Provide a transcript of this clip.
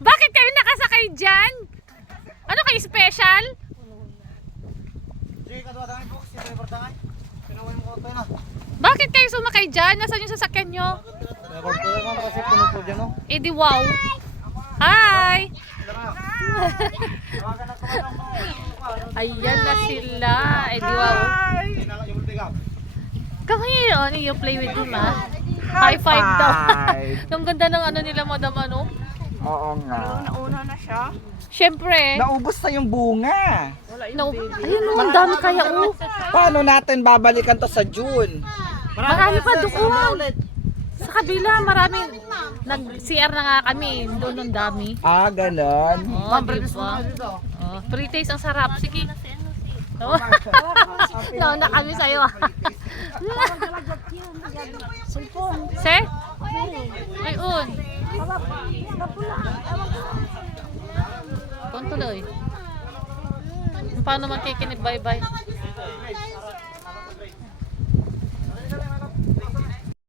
Bakit kayo nakasakay dyan? Ano kayo special? Bakit kayo sumakay dyan? Nasaan yung sasakyan nyo? Eh di wow. Hi! Ayan na sila. Eh di wow. Come here, ano you play with him ah? High five daw. Yung ganda ng ano nila, madam ano? Oo nga. Nauna na siya. Siyempre. Naubos na yung bunga. No, ayun o, ang dami kaya o. Paano natin babalikan to sa June? Marami pa doon. Sa kabila, maraming. Nag-CR na nga kami. Doon ang dami. Ah, ganon. Oh, diba? Oh, pre-taste ang sarap. Sige. Oh. Nauna kami sa'yo. Se? Ayun. Kung tuloy. Paano magkikinig bye-bye?